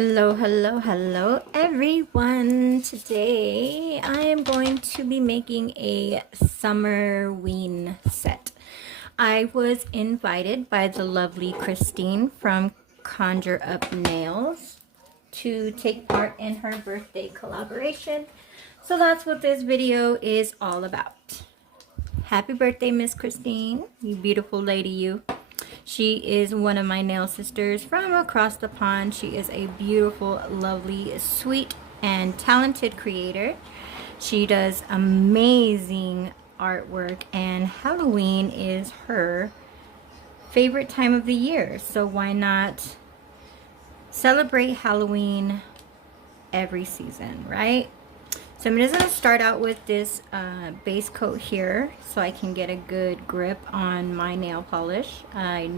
Hello, hello, hello everyone. Today I am going to be making a Summerween set. I was invited by the lovely Christine from Conjure Up Nails to take part in her birthday collaboration. So that's what this video is all about. Happy birthday, Miss Christine. You beautiful lady, you. She is one of my nail sisters from across the pond. She is a beautiful, lovely, sweet, and talented creator. She does amazing artwork, and Halloween is her favorite time of the year. So why not celebrate Halloween every season, right? So I'm just going to start out with this base coat here so I can get a good grip on my nail polish. I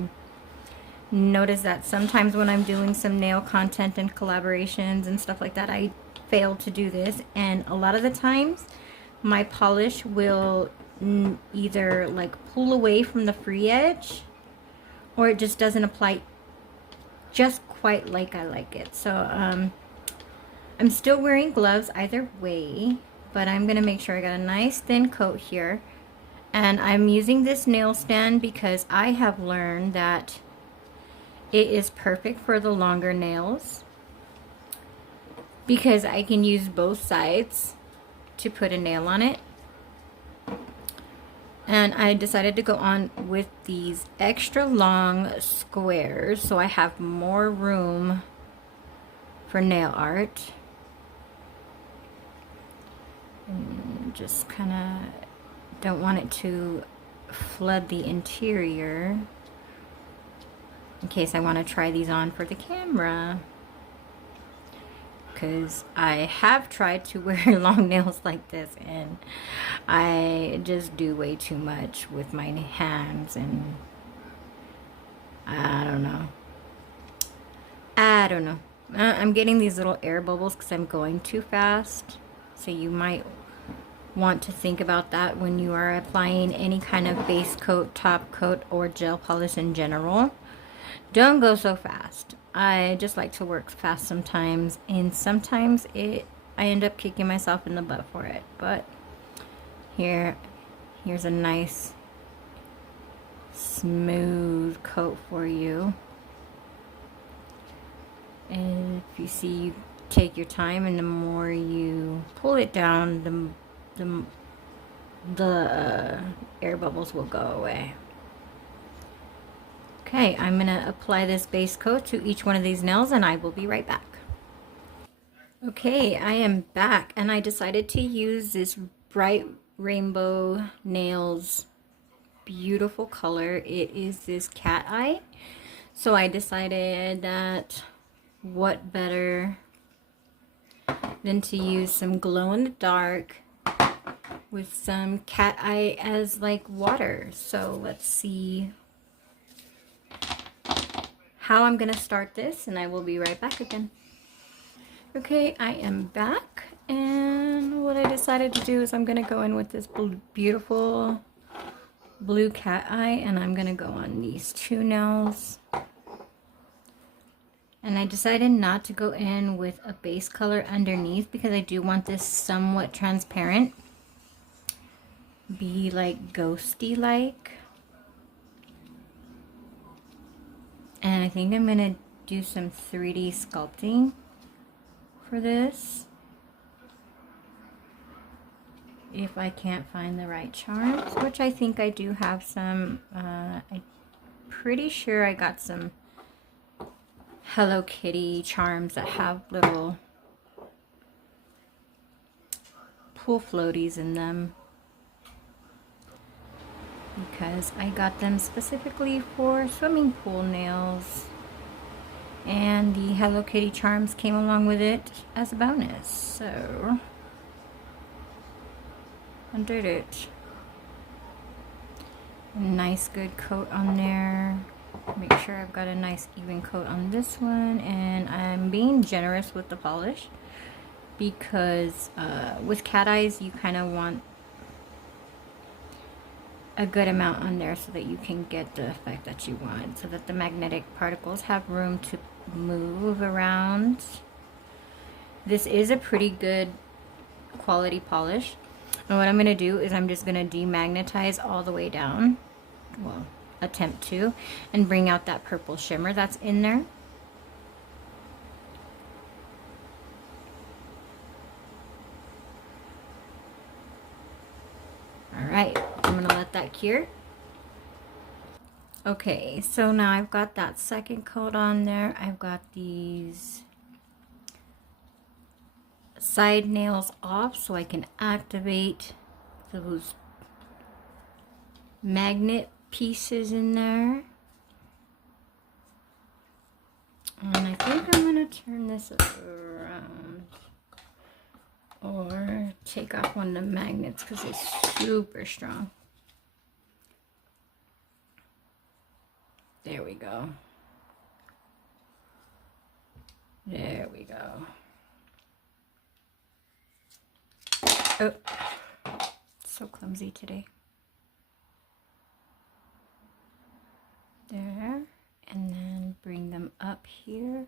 notice that sometimes when I'm doing some nail content and collaborations and stuff like that, I fail to do this. And a lot of the times my polish will either like pull away from the free edge, or it just doesn't apply just quite like I like it. So I'm still wearing gloves either way, but I'm going to make sure I got a nice thin coat here. And I'm using this nail stand because I have learned that it is perfect for the longer nails, because I can use both sides to put a nail on it. And I decided to go on with these extra long squares so I have more room for nail art. And just kind of don't want it to flood the interior in case I want to try these on for the camera, because I have tried to wear long nails like this and I just do way too much with my hands, and I don't know. I'm getting these little air bubbles because I'm going too fast. So you might want to think about that when you are applying any kind of base coat, top coat, or gel polish in general. Don't go so fast. I just like to work fast sometimes, and sometimes I end up kicking myself in the butt for it. But here's a nice smooth coat for you. And if you see, you take your time, and the more you pull it down, the air bubbles will go away. Okay, I'm gonna apply this base coat to each one of these nails, and I will be right back. Okay, I am back, and I decided to use this bright rainbow nails beautiful color. It is this cat eye. So I decided that what better than to use some glow in the dark with some cat eye as like water. So let's see how I'm gonna start this, and I will be right back again. Okay, I am back, and what I decided to do is I'm gonna go in with this beautiful blue cat eye, and I'm gonna go on these two nails. And I decided not to go in with a base color underneath because I do want this somewhat transparent, be like ghosty like. And I think I'm gonna do some 3D sculpting for this, if I can't find the right charms, which I think I do have some. I'm pretty sure I got some Hello Kitty charms that have little pool floaties in them, because I got them specifically for swimming pool nails, and the Hello Kitty charms came along with it as a bonus. So I did it. A nice good coat on there. Make sure I've got a nice even coat on this one, and I'm being generous with the polish because with cat eyes you kind of want a good amount on there so that you can get the effect that you want, so that the magnetic particles have room to move around. This is a pretty good quality polish. And what I'm going to do is I'm just going to demagnetize all the way down. Well, attempt to. And bring out that purple shimmer that's in there. Alright, I'm going to let that cure. Okay, so now I've got that second coat on there. I've got these side nails off so I can activate those magnet pieces in there. And I think I'm going to turn this around or take off one of the magnets because it's super strong. There we go. There we go. Oh, so clumsy today. There, and then bring them up here.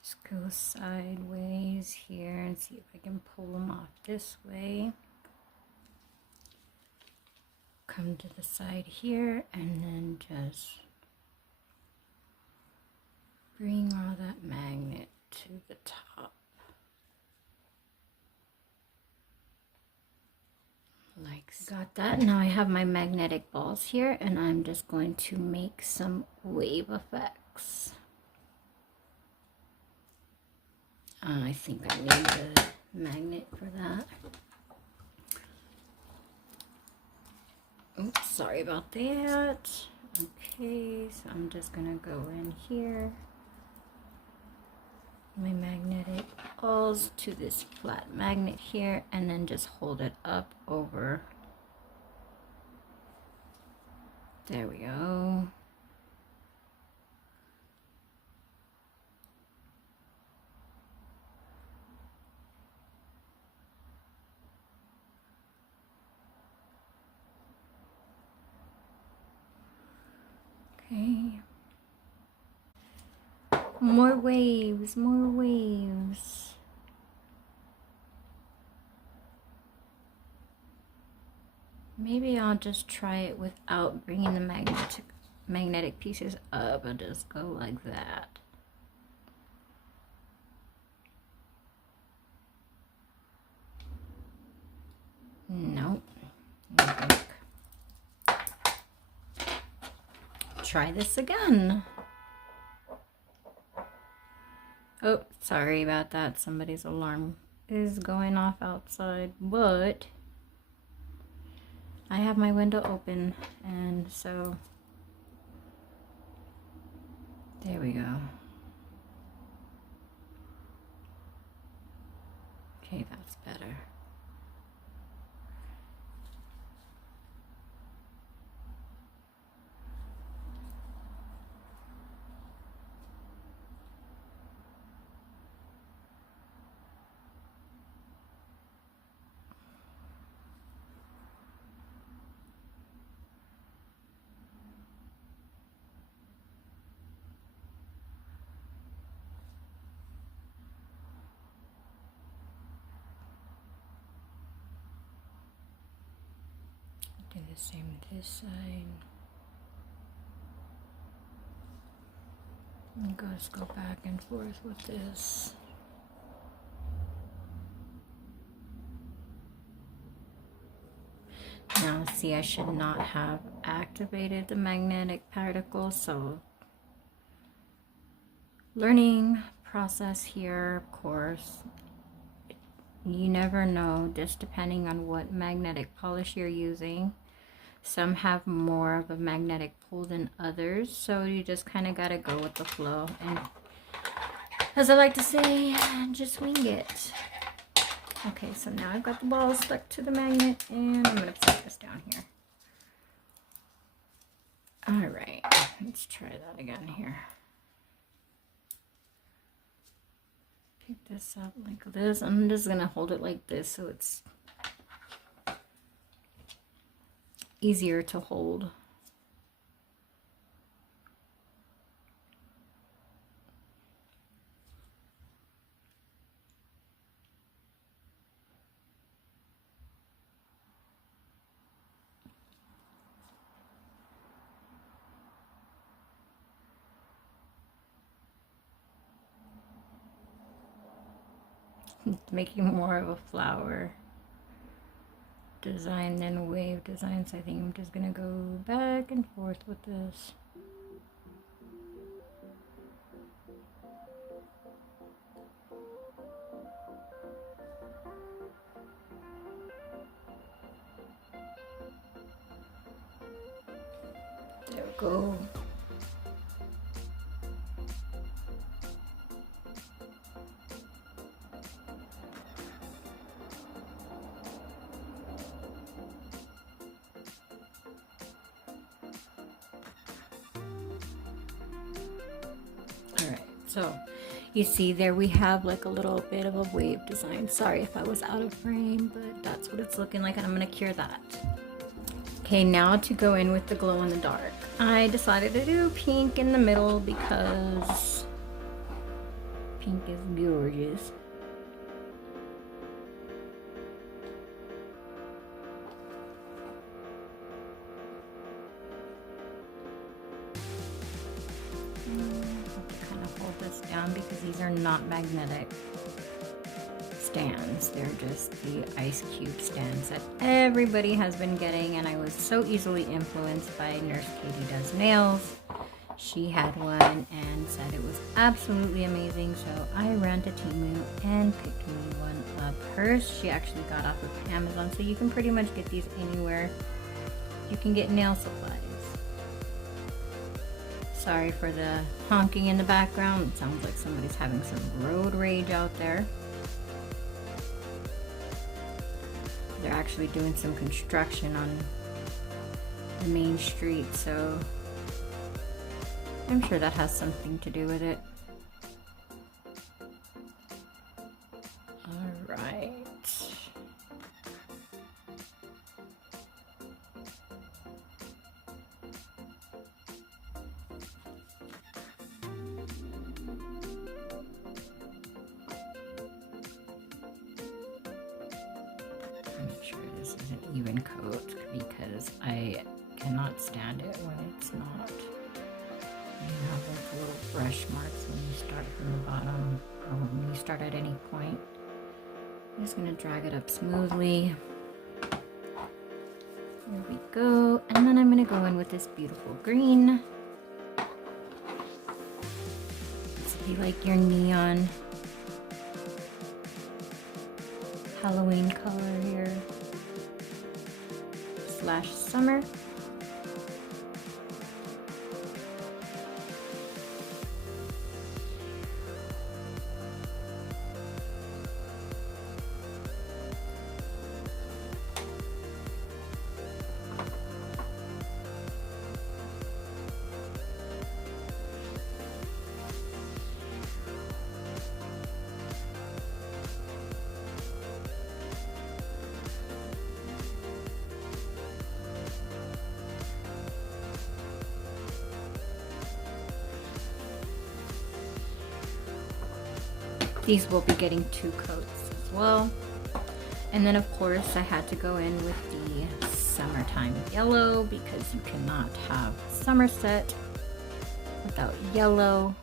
Just go sideways here and see if I can pull them off this way. Come to the side here and then just bring all that magnet to the top. Like so. Got that. Now I have my magnetic balls here and I'm just going to make some wave effects. I think I need a magnet for that. Oops, sorry about that. Okay, so I'm just gonna go in here. My magnetic balls to this flat magnet here and then just hold it up over. There we go. Okay. More waves, more waves. Maybe I'll just try it without bringing the magnetic pieces up and just go like that. Nope. Try this again. Oh, sorry about that. Somebody's alarm is going off outside, but I have my window open, and so there we go. Okay, that's better. Do the same this side. And just go back and forth with this. Now see, I should not have activated the magnetic particles, so learning process here, of course. You never know, just depending on what magnetic polish you're using. Some have more of a magnetic pull than others, so you just kind of gotta go with the flow. And as I like to say, just wing it. Okay, so now I've got the ball stuck to the magnet, and I'm gonna put this down here. All right, let's try that again here. Pick this up like this. I'm just gonna hold it like this so it's easier to hold. Making more of a flower design than wave designs. I think I'm just gonna go back and forth with this. There we go. So you see there we have like a little bit of a wave design. Sorry if I was out of frame, but that's what it's looking like, and I'm gonna cure that. Okay, now to go in with the glow in the dark. I decided to do pink in the middle because pink is gorgeous. Because these are not magnetic stands, they're just the ice cube stands that everybody has been getting, and I was so easily influenced by Nurse Katie Does Nails. She had one and said it was absolutely amazing, so I ran to Temu and picked me one up. Hers she actually got off of Amazon, so you can pretty much get these anywhere you can get nail supplies. Sorry for the honking in the background. It sounds like somebody's having some road rage out there. They're actually doing some construction on the main street, so I'm sure that has something to do with it. All right. Make sure this is an even coat because I cannot stand it when it's not. You have like little brush marks when you start from the bottom or when you start at any point. I'm just going to drag it up smoothly. There we go. And then I'm going to go in with this beautiful green. This will be like your neon Halloween color here / summer. These will be getting 2 coats as well. And then of course I had to go in with the summertime yellow because you cannot have Somerset without yellow.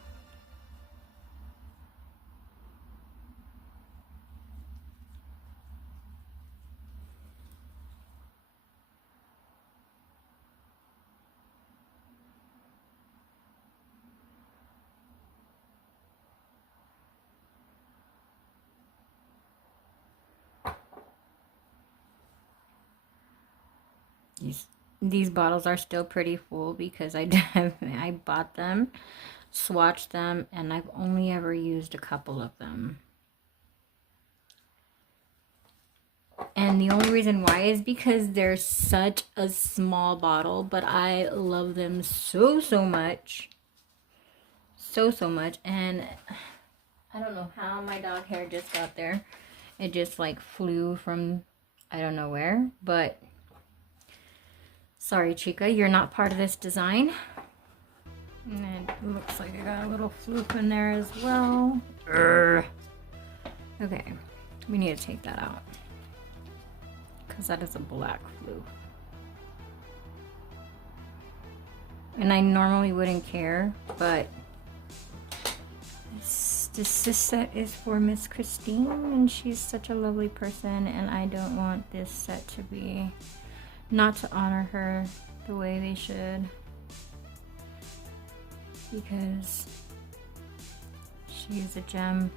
These bottles are still pretty full because I bought them, swatched them, and I've only ever used a couple of them. And the only reason why is because they're such a small bottle, but I love them so much. So much. And I don't know how my dog hair just got there. It just like flew from I don't know where, but sorry, Chica, you're not part of this design. And it looks like I got a little fluke in there as well. Urgh. Okay, we need to take that out because that is a black fluke. And I normally wouldn't care, but this set is for Miss Christine, and she's such a lovely person, and I don't want this set to be not to honor her the way they should, because she is a gem.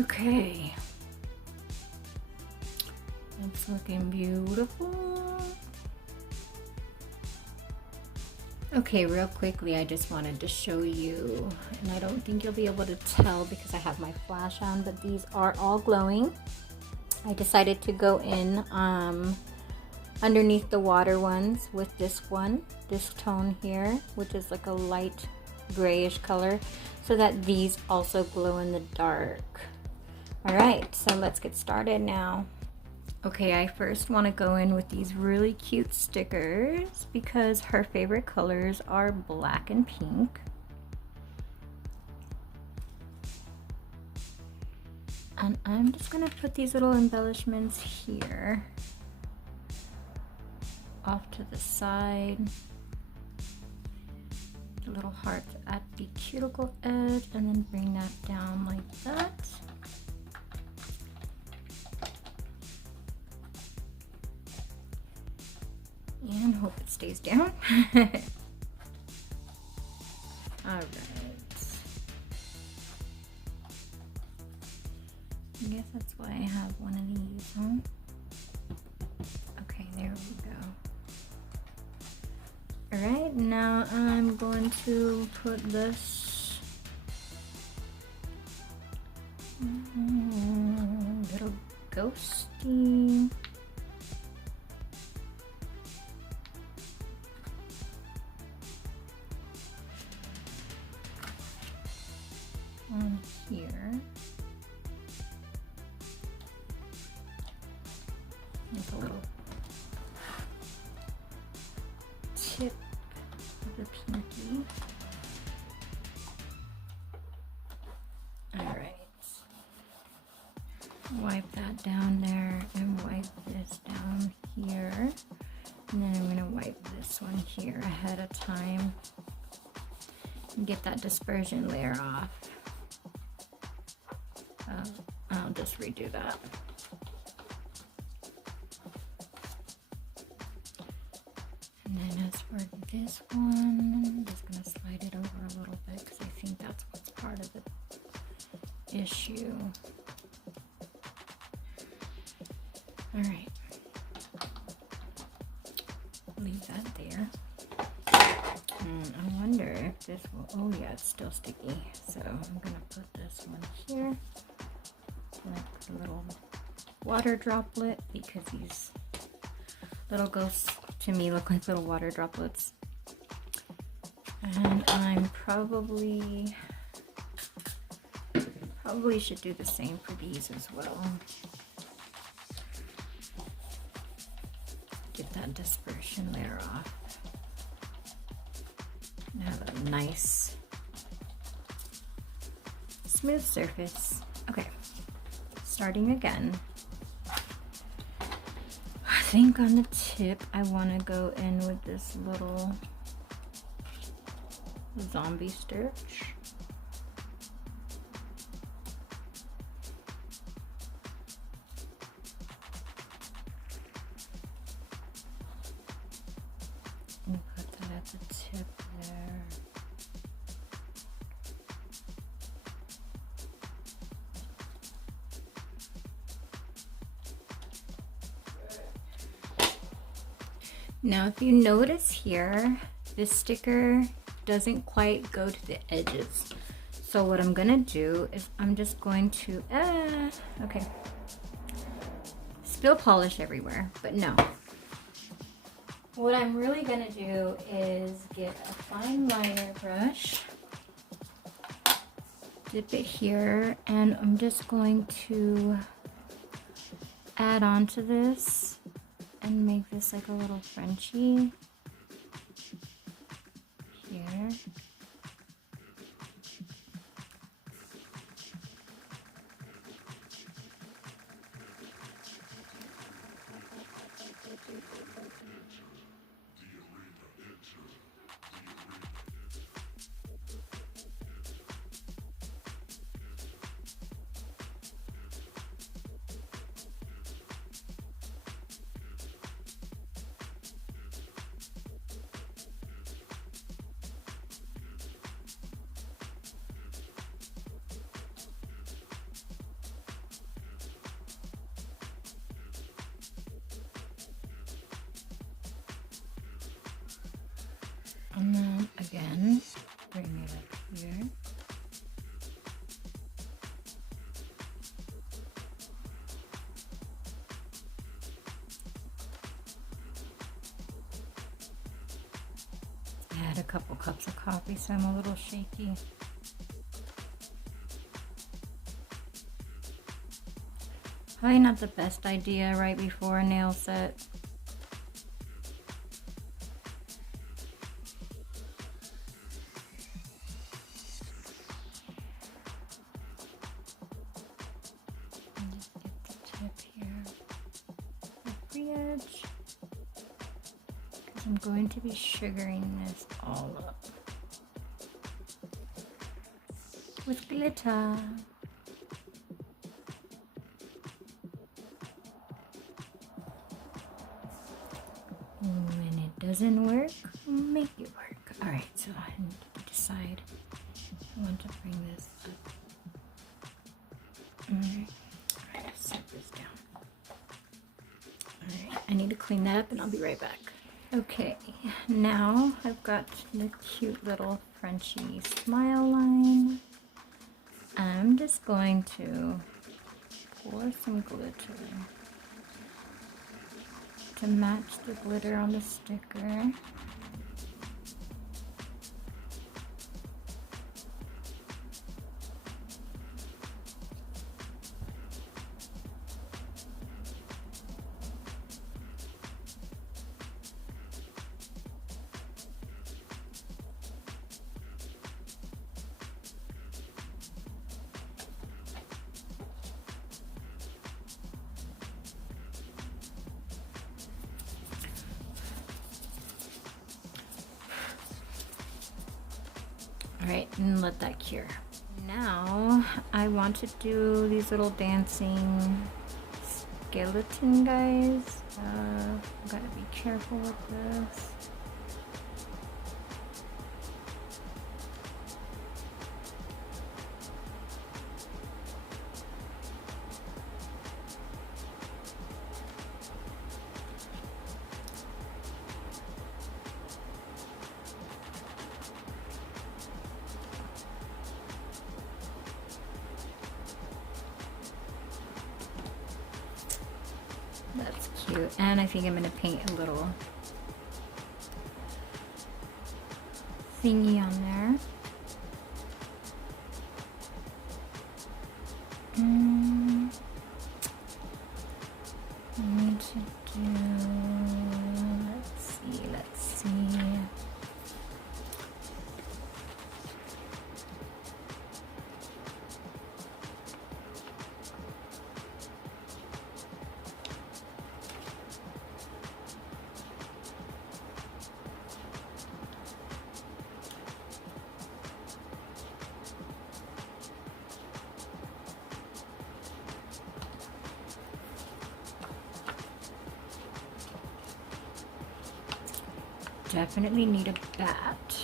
Okay, it's looking beautiful. Okay, real quickly, I just wanted to show you, and I don't think you'll be able to tell because I have my flash on, but these are all glowing. I decided to go in underneath the water ones with this one, this tone here, which is like a light grayish color, so that these also glow in the dark. All right, so let's get started now. Okay, I first want to go in with these really cute stickers because her favorite colors are black and pink. And I'm just going to put these little embellishments here off to the side. The little hearts at the cuticle edge, and then bring that down like that. And hope it stays down. All right. I guess that's why I have one of these, huh? Okay, there we go. All right, now I'm going to put this little ghosty on here. There's a little tip of the pinky. All right. Wipe that down there and wipe this down here. And then I'm going to wipe this one here ahead of time and get that dispersion layer off. I'll just redo that. And then as for this one, I'm just going to slide it over a little bit because I think that's what's part of the issue. All right. Leave that there. I wonder if this will, oh yeah, it's still sticky. So I'm going to put this one here. Like a little water droplet, because these little ghosts to me look like little water droplets. And I'm probably should do the same for these as well. Get that dispersion layer off. And have a nice smooth surface. Okay. Starting again. I think on the tip I want to go in with this little zombie stitch. And put that at the tip there. Now, if you notice here, this sticker doesn't quite go to the edges. So what I'm gonna do is I'm just going to, okay. Still polish everywhere, but no. What I'm really gonna do is get a fine liner brush, dip it here, and I'm just going to add on to this and make this like a little Frenchie here. And then again, bring it up here. I had a couple cups of coffee, so I'm a little shaky. Probably not the best idea right before a nail set. I'm going to be sugaring this all up with glitter. When it doesn't work, make it work. All right, so I need to decide if I want to bring this up. All right, set this down. All right, I need to clean that up and I'll be right back. Okay, now I've got the cute little Frenchie smile line. I'm just going to pour some glitter to match the glitter on the sticker. Alright, and let that cure. Now, I want to do these little dancing skeleton guys. Gotta be careful with this. That's cute. And I think I'm gonna paint a little thingy on there. I need to do, let's see. definitely need a bat.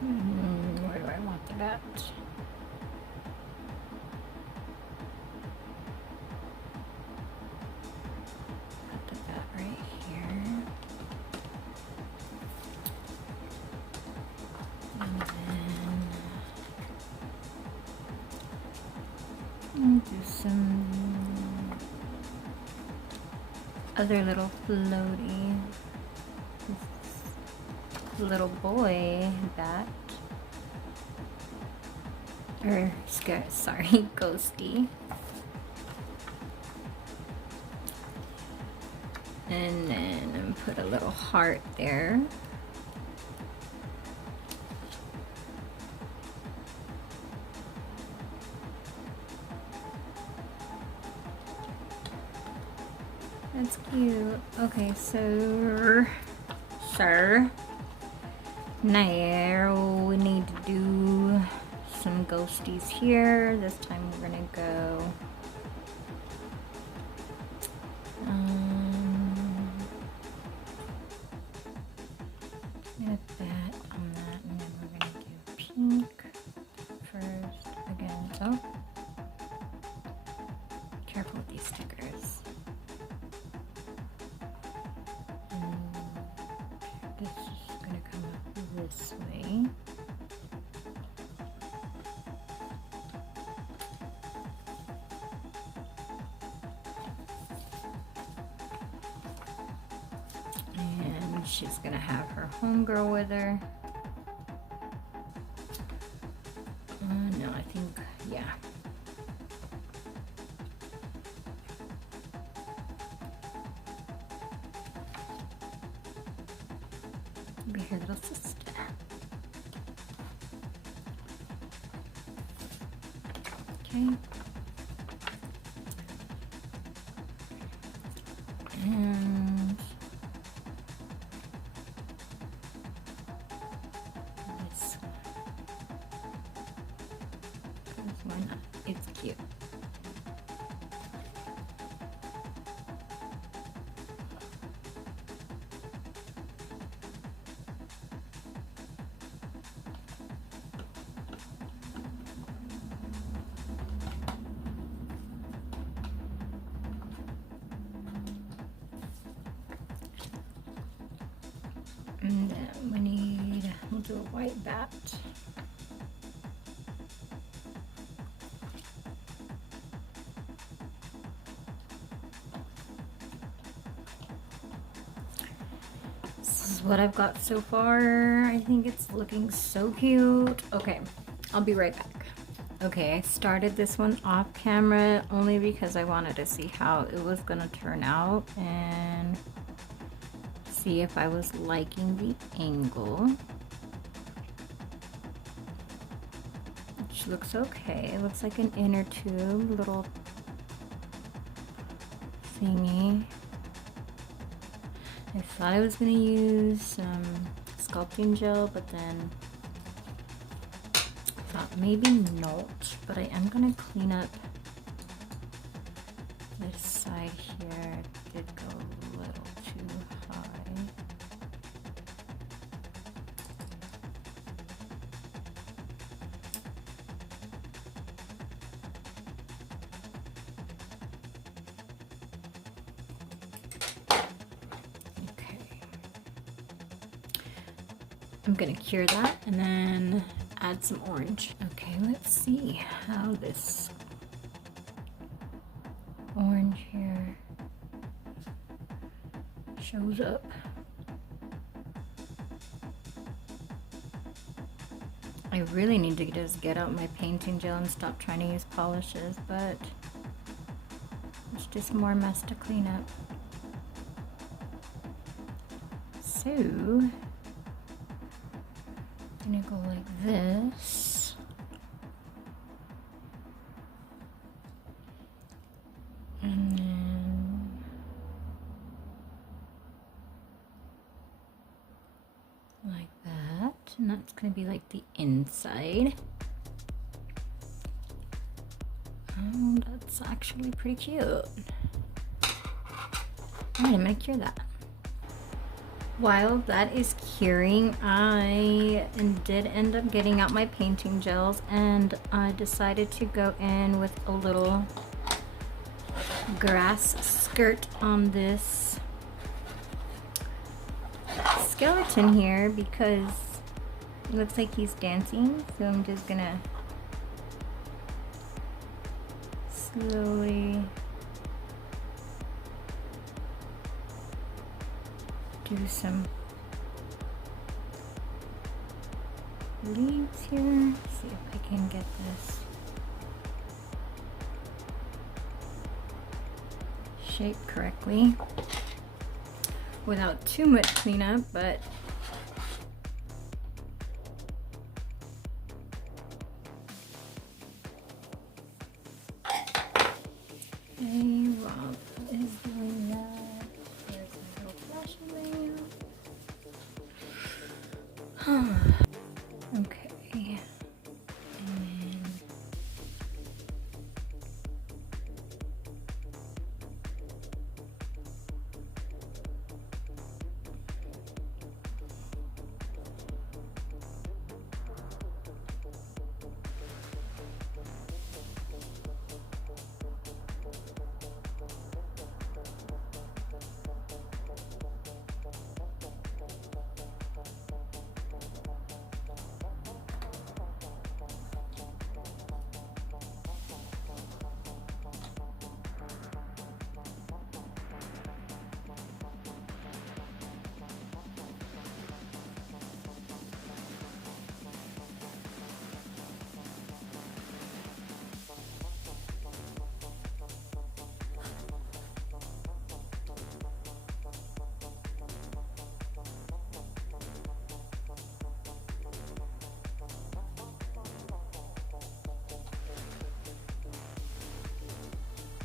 Where do I want the bat? Put the bat right here. And then do some other little floaty. Little boy bat. Or sorry, ghosty. And then put a little heart there. That's cute. Okay, so sir. Now we need to do some ghosties here. This time we're gonna go get that on that, and then we're gonna do pink first again. Oh, careful with these stickers. This is gonna come up this way. And she's gonna have her homegirl with her. No, I think, yeah. Be her little sister. Okay. And this one. Why not? It's cute. And then we'll do a white bat. This is what I've got so far. I think it's looking so cute. Okay, I'll be right back. Okay, I started this one off camera only because I wanted to see how it was gonna turn out and see if I was liking the angle, which looks okay. It looks like an inner tube little thingy. I thought I was gonna use some sculpting gel, but then I thought maybe not. But I am gonna clean up this side here. It did go a little too high. Okay. I'm gonna cure that and then add some orange. Okay, let's see how this orange here shows up. I really need to just get out my painting gel and stop trying to use polishes, but it's just more mess to clean up. So I'm gonna go like this. And then That's gonna be like the inside. Oh, that's actually pretty cute. All right, I'm gonna cure that. While that is curing, I did end up getting out my painting gels, and I decided to go in with a little grass skirt on this skeleton here because it looks like he's dancing. So I'm just gonna slowly do some leaves here. See if I can get this shaped correctly without too much cleanup, but okay, Rob is doing that. There's my little flashing lamp. Okay.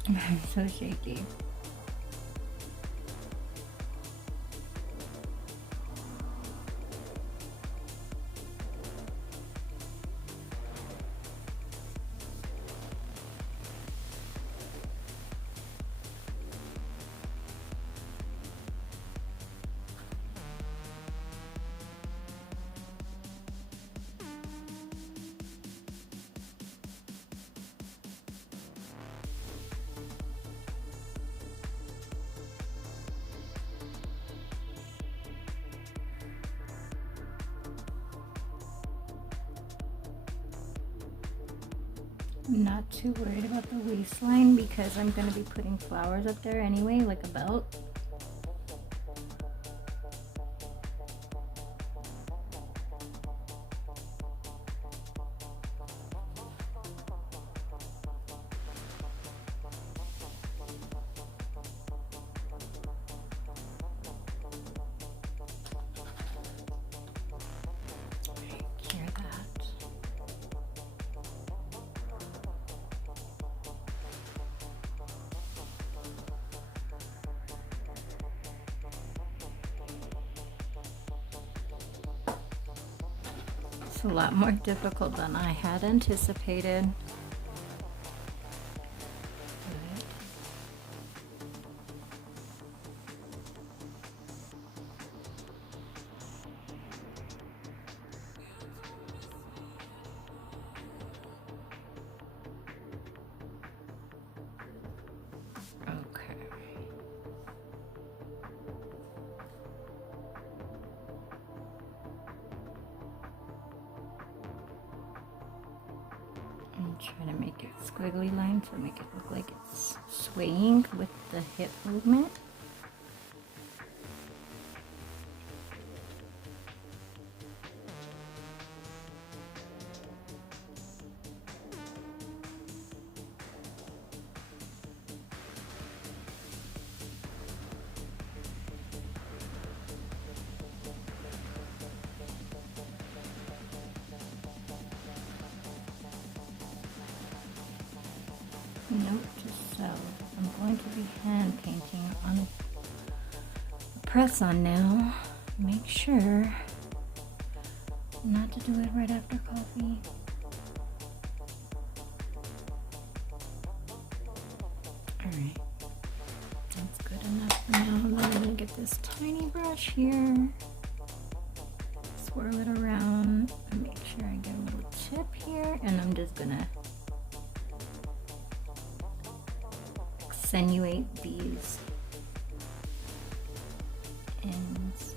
And I'm so shaky. I'm not too worried about the waistline because I'm going to be putting flowers up there anyway, like a belt. Cure that. It's a lot more difficult than I had anticipated. Trying to make it squiggly lines to make it look like it's swaying with the hip movement. Note to self, I'm going to be hand painting on a press on now. Make sure not to do it right after coffee. Alright, that's good enough for now. Then I'm gonna get this tiny brush here, swirl it around, and make sure I get a little tip here, and I'm just gonna accentuate these ends.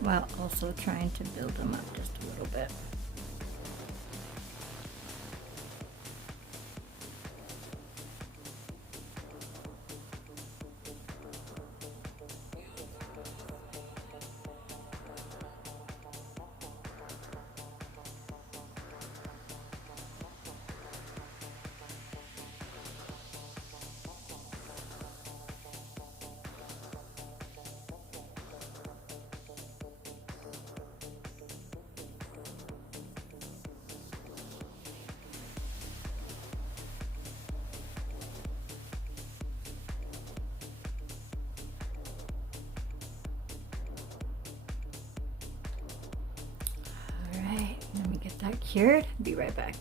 While also trying to build them up just a little bit. Let me get that cured. Be right back.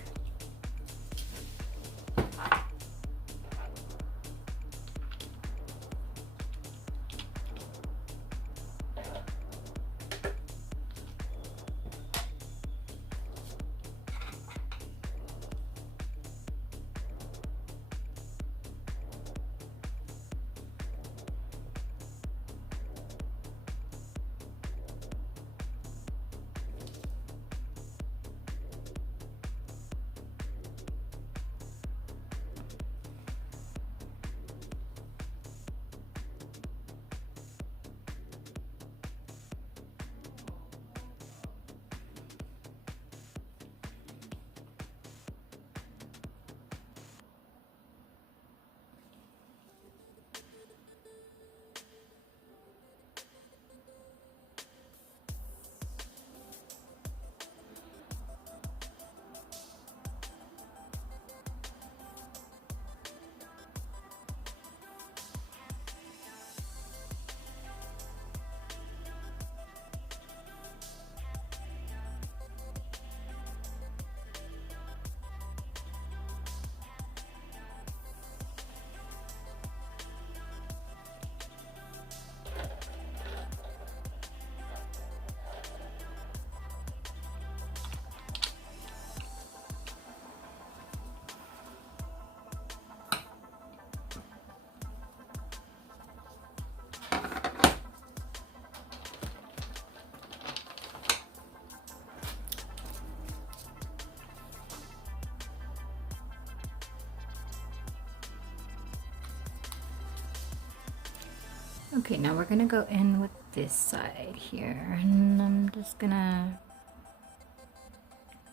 Okay, now we're gonna go in with this side here, and I'm just gonna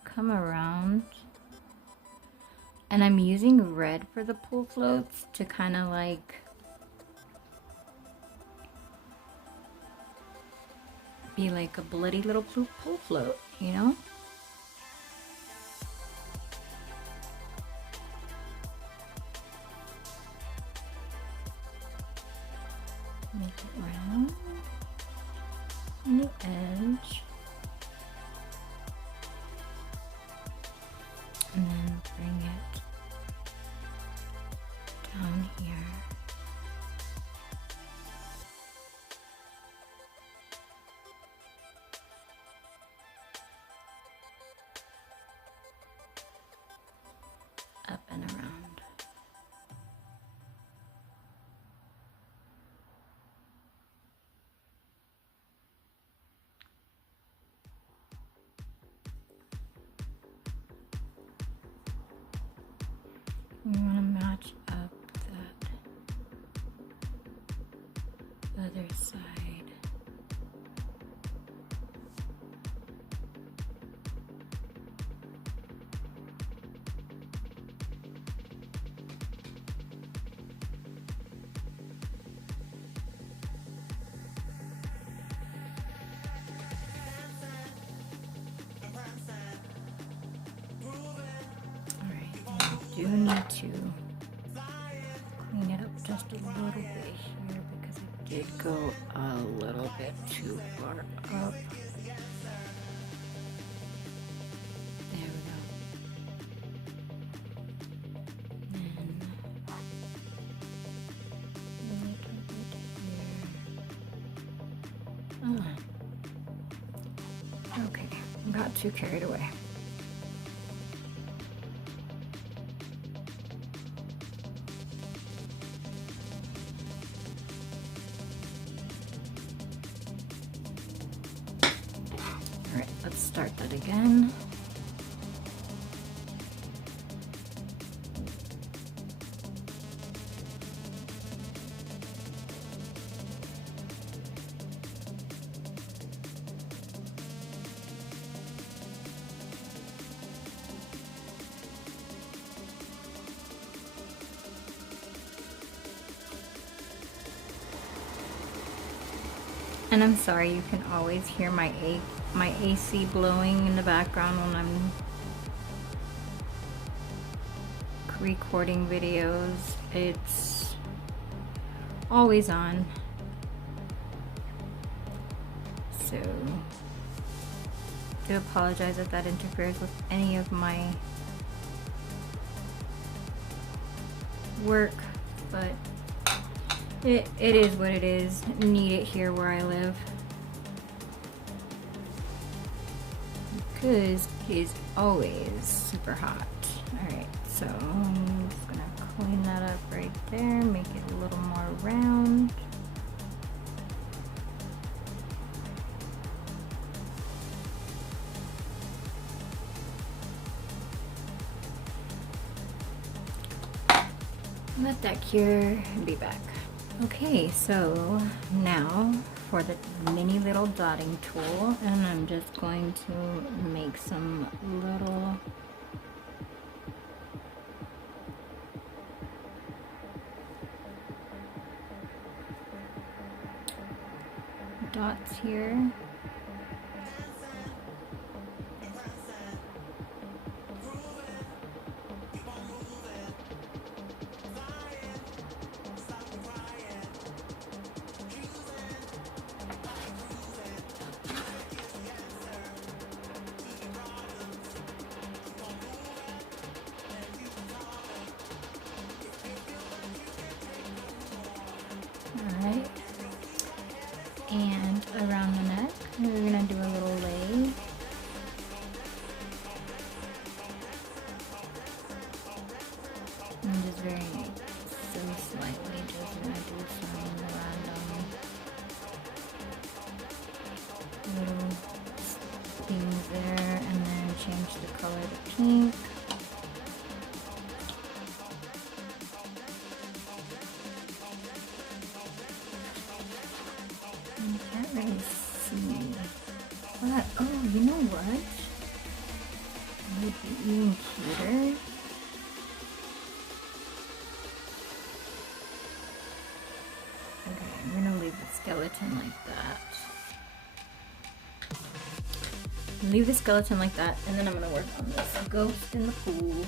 come around, and I'm using red for the pool floats to kind of like be like a bloody little pool float, you know? Make it round on the edge, and then bring it down here. Up and around. You want to match up that other side. Do need to clean it up just just a little bit here because I did go a little bit too far up. There we go. And a little bit here. Oh. Okay, got too carried away. Alright, let's start that again. And I'm sorry, you can always hear my AC blowing in the background when I'm recording videos. It's always on. So, I do apologize if that interferes with any of my work, but it is what it is. Need it here where I live. Because it is always super hot. Alright, so I'm just gonna clean that up right there, make it a little more round. Let that cure and be back. Okay, so now for the mini little dotting tool, and I'm just going to make some little dots here. Alright, and around the neck, we're gonna do a little lay. And just very so slightly, just gonna do some random little things there, and then change the color to pink. You can't really see. But, oh, you know what? Would be even cuter. Okay, I'm gonna leave the skeleton like that. Leave the skeleton like that, and then I'm gonna work on this ghost in the pool.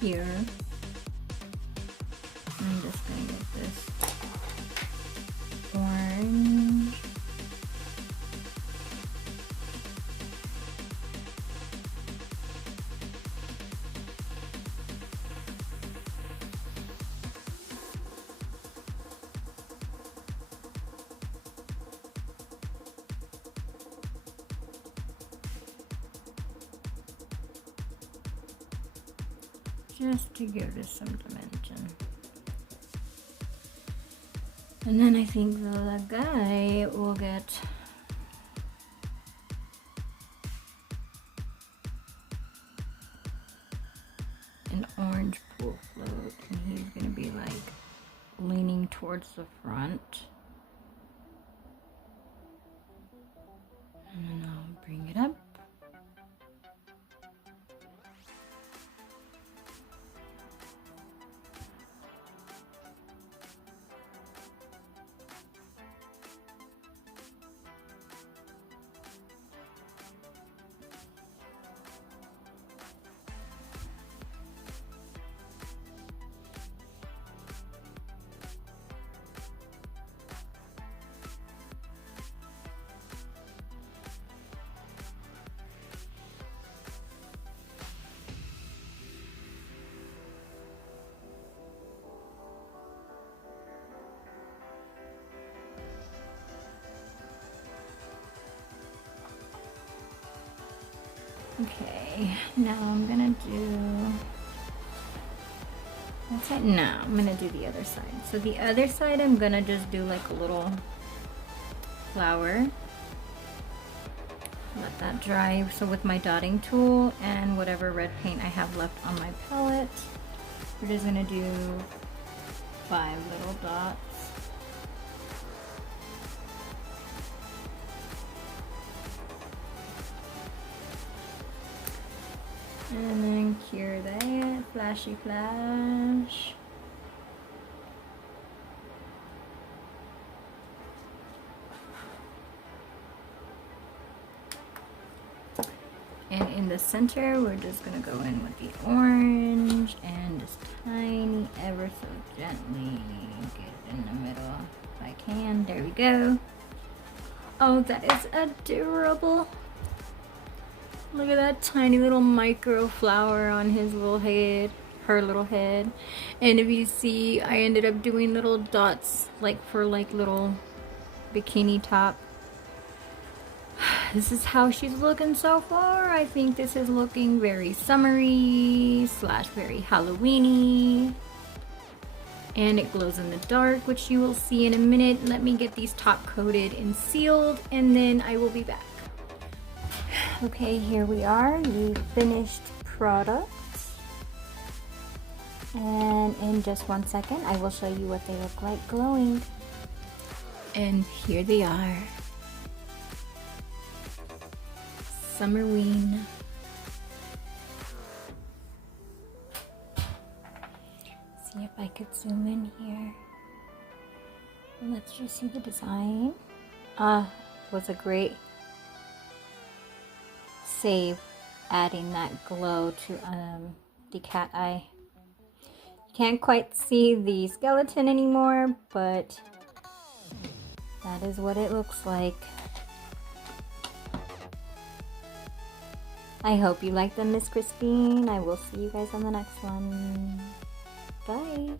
Here. I'm just gonna get this orange. Just to give this some dimension. And then I think the guy will get an orange pool float, and he's gonna be like leaning towards the front. And then I'll bring it up. Okay, now I'm gonna do that side. No, I'm gonna do the other side. So the other side, I'm gonna just do like a little flower. Let that dry. So with my dotting tool and whatever red paint I have left on my palette, we're just gonna do 5 little dots. And then cure that, flashy flash. And in the center, we're just gonna go in with the orange and just tiny, ever so gently get it in the middle if I can. There we go. Oh, that is adorable. Look at that tiny little micro flower on his little head, her little head. And if you see, I ended up doing little dots like for like little bikini top. This is how she's looking so far. I think this is looking very summery slash very Halloween-y. And it glows in the dark, which you will see in a minute. Let me get these top coated and sealed, and then I will be back. Okay, here we are, the finished product. And in just 1 second, I will show you what they look like glowing. And here they are. Summerween. See if I could zoom in here. Let's just see the design. Was a great save adding that glow to the cat eye. Can't quite see the skeleton anymore, but that is what it looks like. I hope you liked them, Miss Christine. I will see you guys on the next one. Bye.